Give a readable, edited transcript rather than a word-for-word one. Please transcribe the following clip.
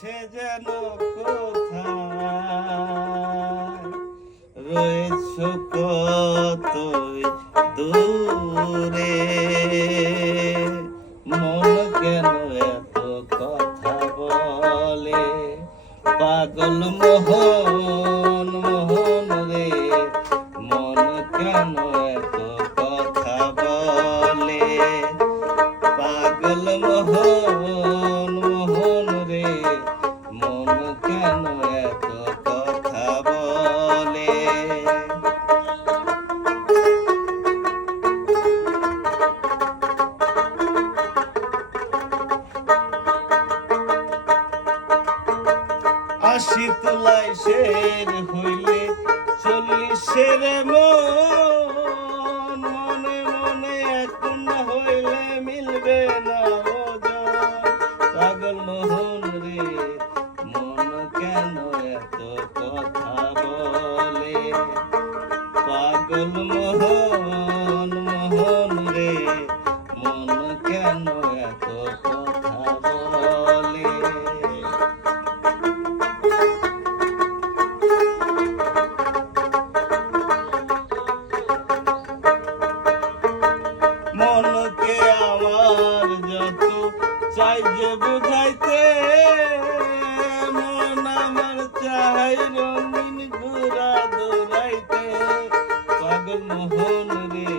সে যেন কোথায় রয়েছ কতই দূরে, মন কেন এত কথা বলে, পাগল মোহন মোহন রে, মন কেন এত কথা বলে, পাগল মোহন মোহন রে, মন কেন এত কথা বলে। আশি তোলায় শের হইলে 40-এর মন, মনে মনে এখন হইলে মিলবে না ওজন, পাগল মোহন রে, মন কেন এত কথা বলে, পাগল মোহন মোহন রে, মন কেন এত কথা বলে। মনকে আমার যত চাই যে বুঝাইতে, মন আমার চাই রঙিন ঘোড়া দৌড়াইতে, পাগল মোহন রে,